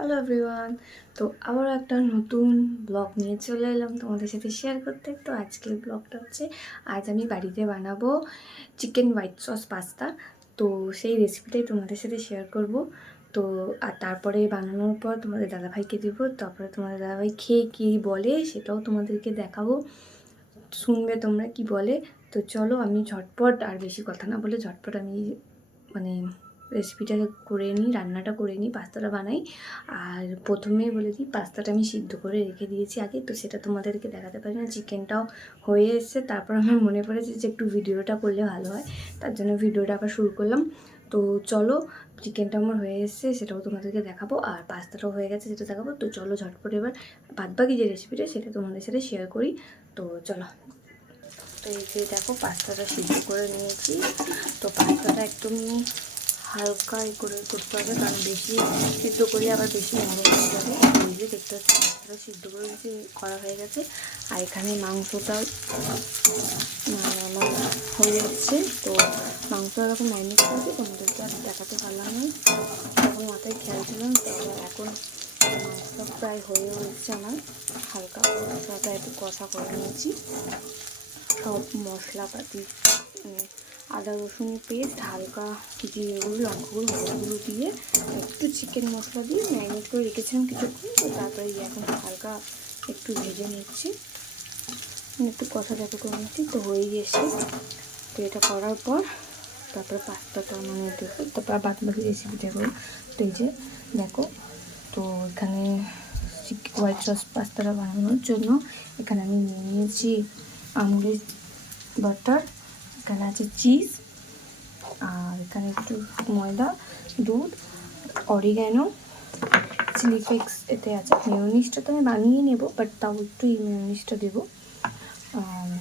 Hello everyone তো আবার একটা নতুন ব্লগ নিয়ে চলে এলাম তোমাদের সাথে শেয়ার করতে। তো আজকের ব্লগটা হচ্ছে, আজ আমি বাড়িতে বানাবো চিকেন হোয়াইট সস পাস্তা তো সেই রেসিপিটাই তোমাদের সাথে শেয়ার করব। তো আর তারপরে বানানোর পর তোমাদের দাদাভাইকে দেবো। তারপরে তোমাদের দাদাভাই খেয়ে কী বলে সেটাও তোমাদেরকে দেখাবো। শুনবে তোমরা কি বলে। তো চলো আমি ঝটপট, আর বেশি কথা না বলে ঝটপট আমি মানে রেসিপিটা করে নিই রান্নাটা করে নিই পাস্তাটা বানাই। আর প্রথমে বলে দিই পাস্তাটা আমি সিদ্ধ করে রেখে দিয়েছি আগে তো সেটা তোমাদেরকে দেখাতে পারি না চিকেনটাও হয়ে এসছে। তারপর আমার মনে পড়েছে যে একটু ভিডিওটা করলে ভালো হয় তার জন্য ভিডিওটা আবার শুরু করলাম। তো চলো চিকেনটা আমার হয়ে এসছে সেটাও তোমাদেরকে দেখাবো। আর পাস্তাটাও হয়ে গেছে সেটা দেখাবো। তো চলো ঝটপট এবার বাদ বাকি যে রেসিপিটা সেটা তোমাদের সাথে শেয়ার করি। তো চলো। তো এই যে দেখো পাস্তাটা সিদ্ধ করে নিয়েছি। তো পাস্তাটা একদমই হালকা ই করে করতে হবে, কারণ বেশি সিদ্ধ করলে আবার বেশি নরম হয়ে যাবে এই যে দেখতে পাচ্ছি সিদ্ধ করে যে করা হয়ে গেছে। আর এখানে মাংসটা আমার হয়ে যাচ্ছে। তো মাংস এরকম ম্যারিনেট করেছি তোমাদেরকে আর দেখাতে পারলাম না। তখন মাথায় খেয়াল ছিলাম, তো এখন মাংসটা প্রায় হয়ে উঠছে আমার। হালকা মশলাটা একটু কষা করে নিয়েছি। সব মশলাপাতি মানে আদা রসুন পেস্ট, হালকা জিরেগুলো লঙ্কাগুলো হলুদগুলো দিয়ে একটু চিকেন মশলা দিয়ে ম্যারিনেট করে রেখেছিলাম কিছুক্ষণ। তো তারপরে এখন হালকা একটু ভেজে নিচ্ছি। একটু কষা যাতে করে নিচ্ছি। তো হয়ে গেছে। তো এটা করার পর তারপরে পাস্তাটা মানে তারপর বাদ বাকি রেসিপিটা করব তো এই যে দেখো, তো এখানে হোয়াইট সস পাস্তাটা বানানোর জন্য এখানে আমি নিয়ে নিয়েছি আমুলের বাটার এখানে আছে চিজ আর এখানে একটু ময়দা, দুধ অরিগ্যানো চিলি ফ্লেক্স এতে আছে। মেয়নিসটা তো আমি বানিয়ে নেব বাট তাও একটু এই মেয়নিসটা দেবো।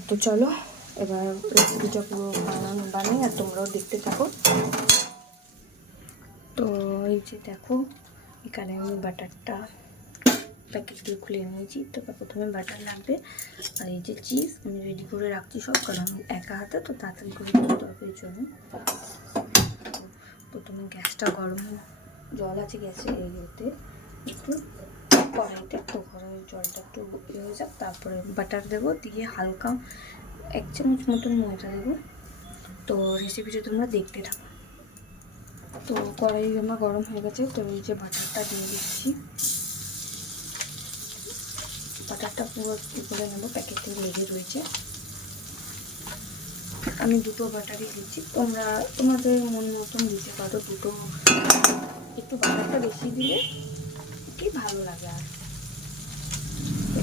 তো চলো, এবার রেসিপিটা পুরো বানানো, বানাই, আর তোমরাও দেখতে থাকো। তো এই যে দেখো, এখানে আমি বাটারটা প্যাকেট দিয়ে খুলে নিয়েছি। তো প্রথমে বাটার লাগবে। আর এই যে চিজ আমি রেডি করে রাখছি সব, কারণ একা হাতে, তো তাড়াতাড়ি করে করতে হবে এই জন্য। প্রথমে গ্যাসটা গরম জল আছে গ্যাসে, এই ইয়েতে একটু কড়াইতে একটু কড়াই জলটা একটু ইয়ে হয়ে যাক, তারপরে বাটার দেবো, দিয়ে হালকা এক চামচ মতন ময়দা দেবো। তো রেসিপিটা তোমরা দেখতে থাকো। তো কড়াই আমার গরম হয়ে গেছে, তো এই যে বাটারটা দিয়ে দিচ্ছি। বাটারটা পুরো ই করে নেব প্যাকেট লেগে রয়েছে। আমি দুটো বাটারই দিচ্ছি। তোমরা, তোমাদের মন মতন দিতে পারো দুটো। একটু বাটারটা বেশি দিলে কি ভালো লাগে আর।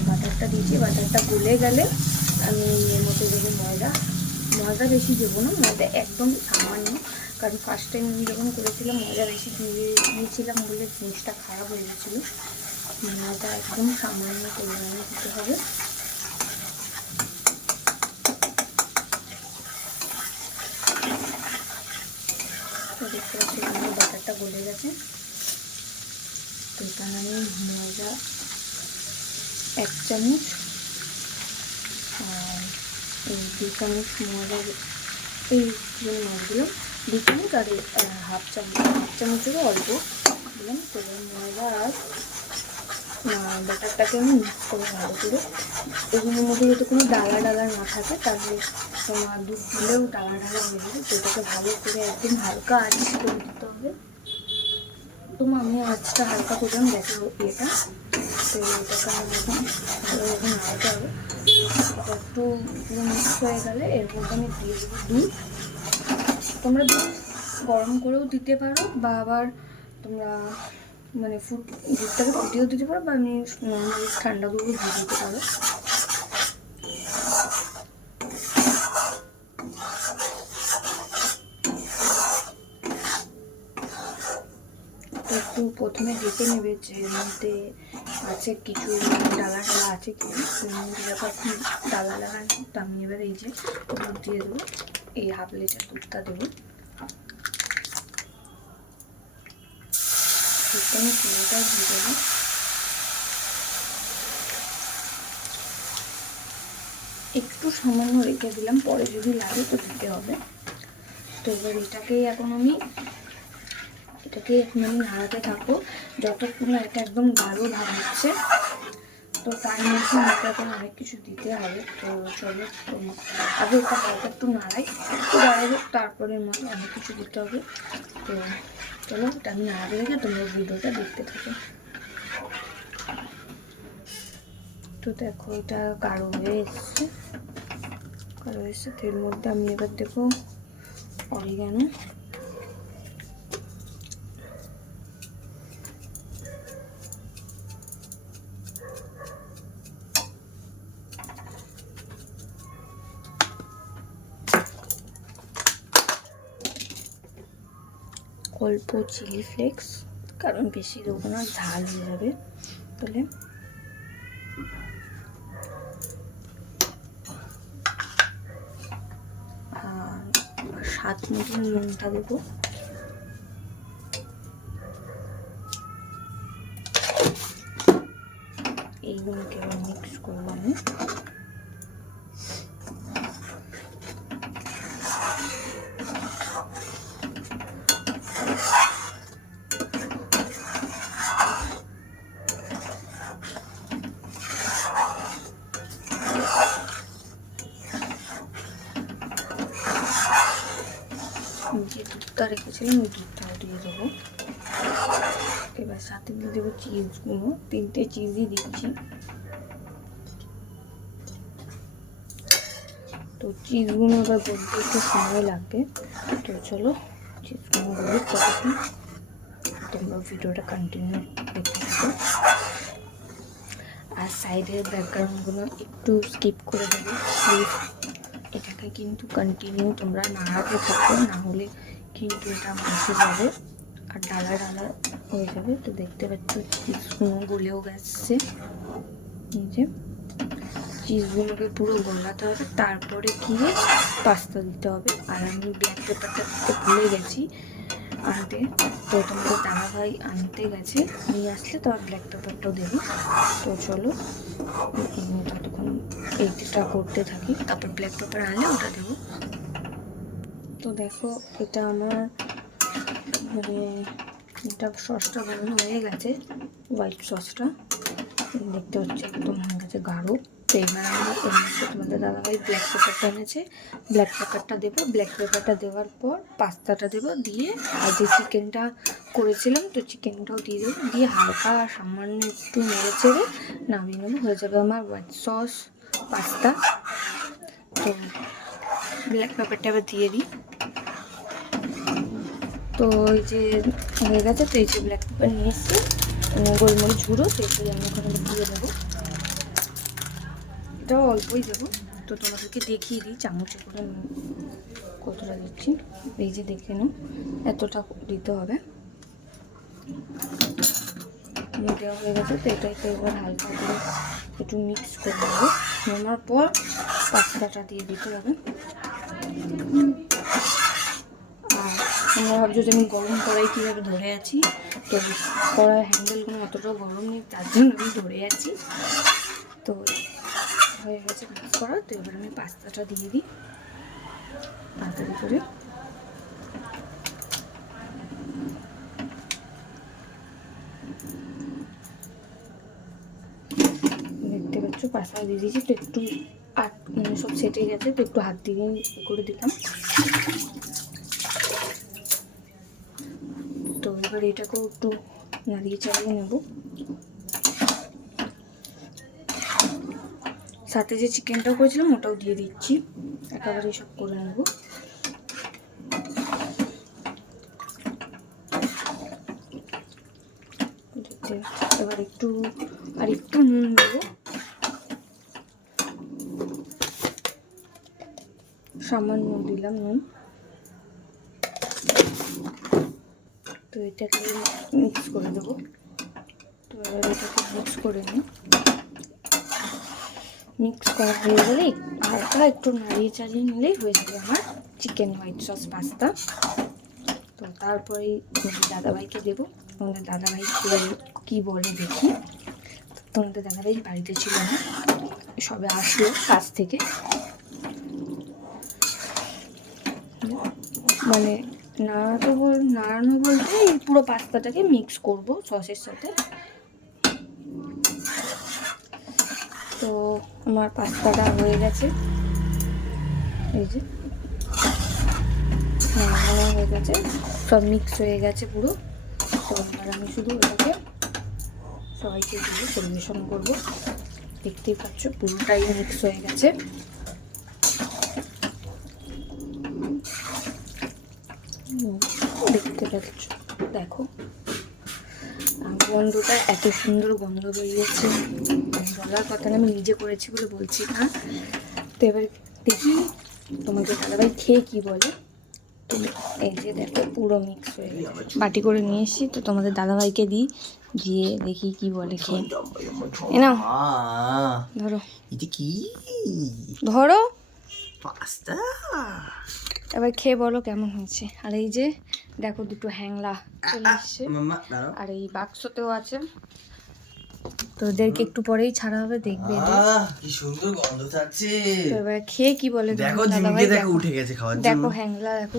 বাটারটা দিয়েছি, বাটারটা গলে গেলে আমি এর মধ্যে দেবো ময়দা। ময়দা বেশি দেবো না, ময়দা একদম সামান্য। কারণ ফার্স্ট টাইম আমি যখন করেছিলাম, মজা বেশি দিয়ে দিয়েছিলাম বলে জিনিসটা খারাপ হয়ে গেছিল। ময়দা একদম সামান্য পরিমাণে দিতে হবে। বাটারটা গলে গেছে। তো এখানে আমি ময়দা এক চামচ আর এই দু চামচ ময়দা, এই যে ময়দাগুলো দু চামচ আর হাফ চামচ, হাফ চামচেরও অল্প দিলাম। তো আর ব্যাটারটাকে আমি মিক্স করে ভালো করে, এগুলোর মধ্যে যদি কোনো ডালা ডালা না থাকে, তাহলে তোমার দুধ দিলেও ডালা ডালা হয়ে যাবে। সেটাকে ভালো করে একদম হালকা আঁচ করে দিতে হবে। তো আমি আঁচটা হালকা করলাম গ্যাসের ইয়েটা। তো এটাকে এখন ভালো রকম নাড়াতে হবে। একটু মিক্স হয়ে গেলে এর মধ্যে আমি দিয়ে দেবো দুধ। তোমরা দুধ গরম করেও দিতে পারো বা আবার তোমরা মানে ফুট দুধটাকে ফুটিয়েও দিতে পারো বা আমি ঠান্ডা দুধও দিয়ে দিতে পারো। একটু প্রথমে দেখে নেবে যে মধ্যে আছে কিছু ডালা টালা আছে কি ডালা তো আমি এবার এই যে দিয়ে দেবো। এই হাফ লিটার দুধটা দেবো। একটু সামান্য রেখে দিলাম, পরে যদি লাগে তো দিতে হবে। তো এবার এটাকেই এখন আমি এটাকে আমি নাড়াতে থাকব। যতক্ষণ এটা একদম গাঢ় ভাব হচ্ছে তো তার মধ্যে আমাকে অনেক কিছু দিতে হবে। তো চলো আগে ওটা হালকা একটু নাড়াই, একটু নাড়াবো তারপরে এর অনেক কিছু দিতে হবে। তো চলো ওটা আমি নাড়াতে রেখে তোমরা ভিডিওটা দেখতে থাকো। তো দেখো, এটা কারও হয়ে এসছে। কারও এসছে, তো এর মধ্যে আমি এবার দেবো অরিগানো অল্প চিলি ফ্লেক্স, কারণ বেশি দেবো না, ঝাল হয়ে যাবে। তাহলে স্বাদ মতন নুনটা দেবো। এইগুলোকে এবার মিক্স করব আমি যে দুধটা রেখেছিলাম, ওই দুধটাও দিয়ে দেবো। এবার সাথে দিয়ে দেবো চিজগুলো তিনটে চিজই দিচ্ছি। তো চিজগুলো এবার বলতে একটু সময় লাগবে। তো চলো চিজগুলো বলি কতক্ষণ তোমরা ভিডিওটা কন্টিনিউ দেখতে থাকো। আর সাইডের ব্যাকগ্রাউন্ডগুলো একটু স্কিপ করে দেবো। এটাকে কিন্তু কন্টিনিউ তোমরা নাড়াতে থাকো, না হলে কিন্তু এটা বসে যাবে আর ডালা ডালা হয়ে যাবে, তো দেখতে পাচ্ছ চিজগুলো গলেও গেছে। যে চিজগুলোকে পুরো গলাতে হবে, তারপরে গিয়ে পাস্তা দিতে হবে। আর আমি ব্ল্যাক পেপারটা ভুলে গেছি। আনতে তো তোমাদের দাদা ভাই আনতে গেছে, নিয়ে আসলে তো আর ব্ল্যাক পেপারটাও দেবে। তো চলো ততক্ষণ এইটা করতে থাকি, তারপর ব্ল্যাক পেপার আনলে ওটা দেবো। তো দেখো, এটা আমার মানে এটা সসটা বানানো হয়ে গেছে হোয়াইট সসটা। দেখতে হচ্ছে একদম হয়ে গেছে গাঢ়। তো এবার আমি এর মধ্যে তোমাদের দাদাভাই ব্ল্যাক পেপারটা এনেছে। ব্ল্যাক পেপারটা দেবো। ব্ল্যাক পেপারটা দেওয়ার পর পাস্তাটা দেবো দিয়ে, আর যে চিকেনটা করেছিলাম, তো চিকেনটাও দিয়ে দেবো। দিয়ে হালকা সামান্য একটু নেড়ে চেড়ে নামিয়ে নেব। হয়ে যাবে আমার হোয়াইট সস, পাস্তা। তো ব্ল্যাক পেপারটা এবার দিয়ে দিই। তো এই যে হয়ে গেছে, তো এই যে ব্ল্যাক পেপার নিয়ে এসছি। গোলমরিচ গুঁড়ো, তো এটাই আমি ওখানে দিয়ে দেবো। এটাও অল্পই দেবো। তো তোমাদেরকে দেখিয়ে দিই, চামচে করে কতটা দিচ্ছি। এই যে দেখে নাও, এতটা দিতে হবে। দেওয়া হয়ে গেছে, তো এটাকে এবার হালকা করে একটু মিক্স করে নেব। নেওয়ার পর পাস্তাটা দিয়ে দিতে হবে। তোমরা ভাবছ যে আমি গরম কড়াই কীভাবে ধরে আছি? তো কড়াই হ্যান্ডেলগুলো অতটাও গরম নেই, তার জন্য আমি ধরে আছি। তো হয়ে গেছে মিক্স করা, তো এবার আমি পাস্তাটা দিয়ে দিই। তাড়াতাড়ি করে দেখতে পাচ্ছ পাস্তা দিয়ে দিয়েছি, তো একটু আট মানে সব সেটে গেছে, তো একটু হাত দিয়ে করে দিলাম তো এবার এটাকেও একটু নাড়িয়ে চালিয়ে নেব। সাথে যে চিকেনটাও করেছিলাম, ওটাও দিয়ে দিচ্ছি। একেবারে সব করে নেব। এবার একটু, আর একটু নুন দেবো। সামান্য দিলাম নুন। তো এটাকে মিক্স করে দেবো তো এবার এটাকে মিক্স করে নিই। মিক্স করা হয়ে গেলে হালকা একটু নাড়িয়ে চালিয়ে নিলেই হয়ে যাবে আমার চিকেন হোয়াইট সস পাস্তা তো তারপরে দাদাভাইকে দেবো। তোমাদের দাদাভাই কী বলে দেখি। তোমাদের দাদাভাই বাড়িতে ছিল না। সবে আসলো কাজ থেকে। মানে নাড়াতে বল নাড়ানো বলতে এই পুরো পাস্তাটাকে মিক্স করব সসের সাথে। তো আমার পাস্তাটা হয়ে গেছে। এই যে। নাড়ানো হয়ে গেছে। সব মিক্স হয়ে গেছে পুরো। তো এবার আমি শুধু ওটাকে সবাইকে দিয়ে পরিবেশন করব। দেখতেই পাচ্ছ পুরোটাই মিক্স হয়ে গেছে। দেখতে পাচ্ছ দেখো। গন্ধটা এত সুন্দর গন্ধ বেরিয়েছে। বলার কথা না আমি নিজে করেছি বলে বলছি না। তো এবার দেখি তোমাকে দাদাভাই খেয়ে কি বলে। তুমি এই যে দেখো পুরো মিক্স হয়ে গেছে। বাটি করে নিয়ে এসেছি তো তোমাদের দাদাভাইকে দিই। দিয়ে দেখি কি বলে খেয়ে। এ নাও। ধরো। এটা কি? ধরো। পাস্তা। এবার খেয়ে বলো কেমন হয়েছে। আর এই যে দেখো দুটো হ্যাংলা চলে এসছে। আর এই বাক্সতেও আছে। তো ওদেরকে একটু পরেই ছাড়া হবে দেখবে কি সুন্দর গন্ধ থাকছে এবার খেয়ে কি বলে দেখো জিমকে দেখো উঠে গেছে খাওয়ার জন্য। দেখো হ্যাংলা দেখো।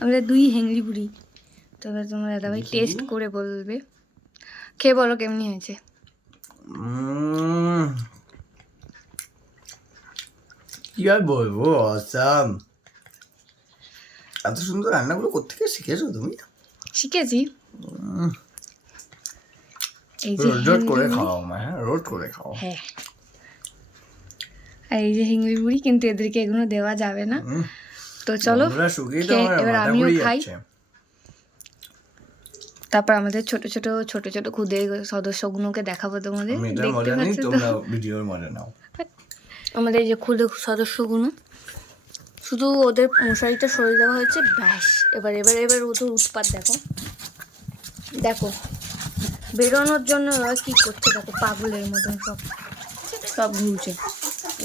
আমাদের দুই হ্যাংলি বুড়ি। তো এবার তোমার দাদাভাই। টেস্ট করে বলবে। খেয়ে বলো কেমনি হয়েছে। কি আর বলব অসাম। এত সুন্দর রান্নাগুলো কোথেকে শিখেছো তুমি? শিখেছি। রোজ করে মা হ্যাঁ রোজ করে খাও হ্যাঁ। আর এই যে হিংলি বুড়ি কিন্তু এদেরকে এগুলো দেওয়া যাবে না। তো চলো এবার আমিও খাই। তারপর আমাদের ছোট ছোট ছোট ছোট ক্ষুদে সদস্যগুলোকে দেখাবো তোমাদের। দেখতে পাচ্ছ তো? ভিডিওর মজা নাও। আমাদের এই যে ক্ষুদে সদস্যগুলো শুধু ওদের মশারিটা সরিয়ে দেওয়া হয়েছে, ব্যাস। এবার এবার এবার ওদের উৎপাত দেখো। দেখো, বেরোনোর জন্য ওরা কি করছে দেখো, পাগলের মতন সব। সব ঘুরছে।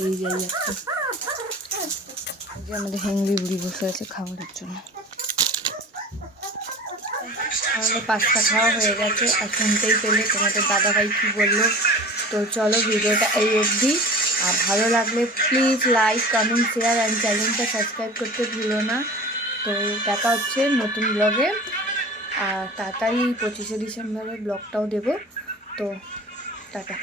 এই যে যে আমাদের হেঙ্গি বুড়ি বসে আছে খাবারের জন্য। আমাদের পাস্তা খাওয়া হয়ে গেছে। আর শুনতেই পেলে তোমাদের দাদাভাই কি বলল। তো চলো, ভিডিওটা এই অবধি। আর ভালো লাগলে please like comment share and চ্যানেলটা সাবস্ক্রাইব করতে ভুলো না। তো দেখা হচ্ছে নতুন ব্লগে আর তাড়াতাড়ি পঁচিশে ডিসেম্বরের ব্লগটাও দেব। তো টাটা।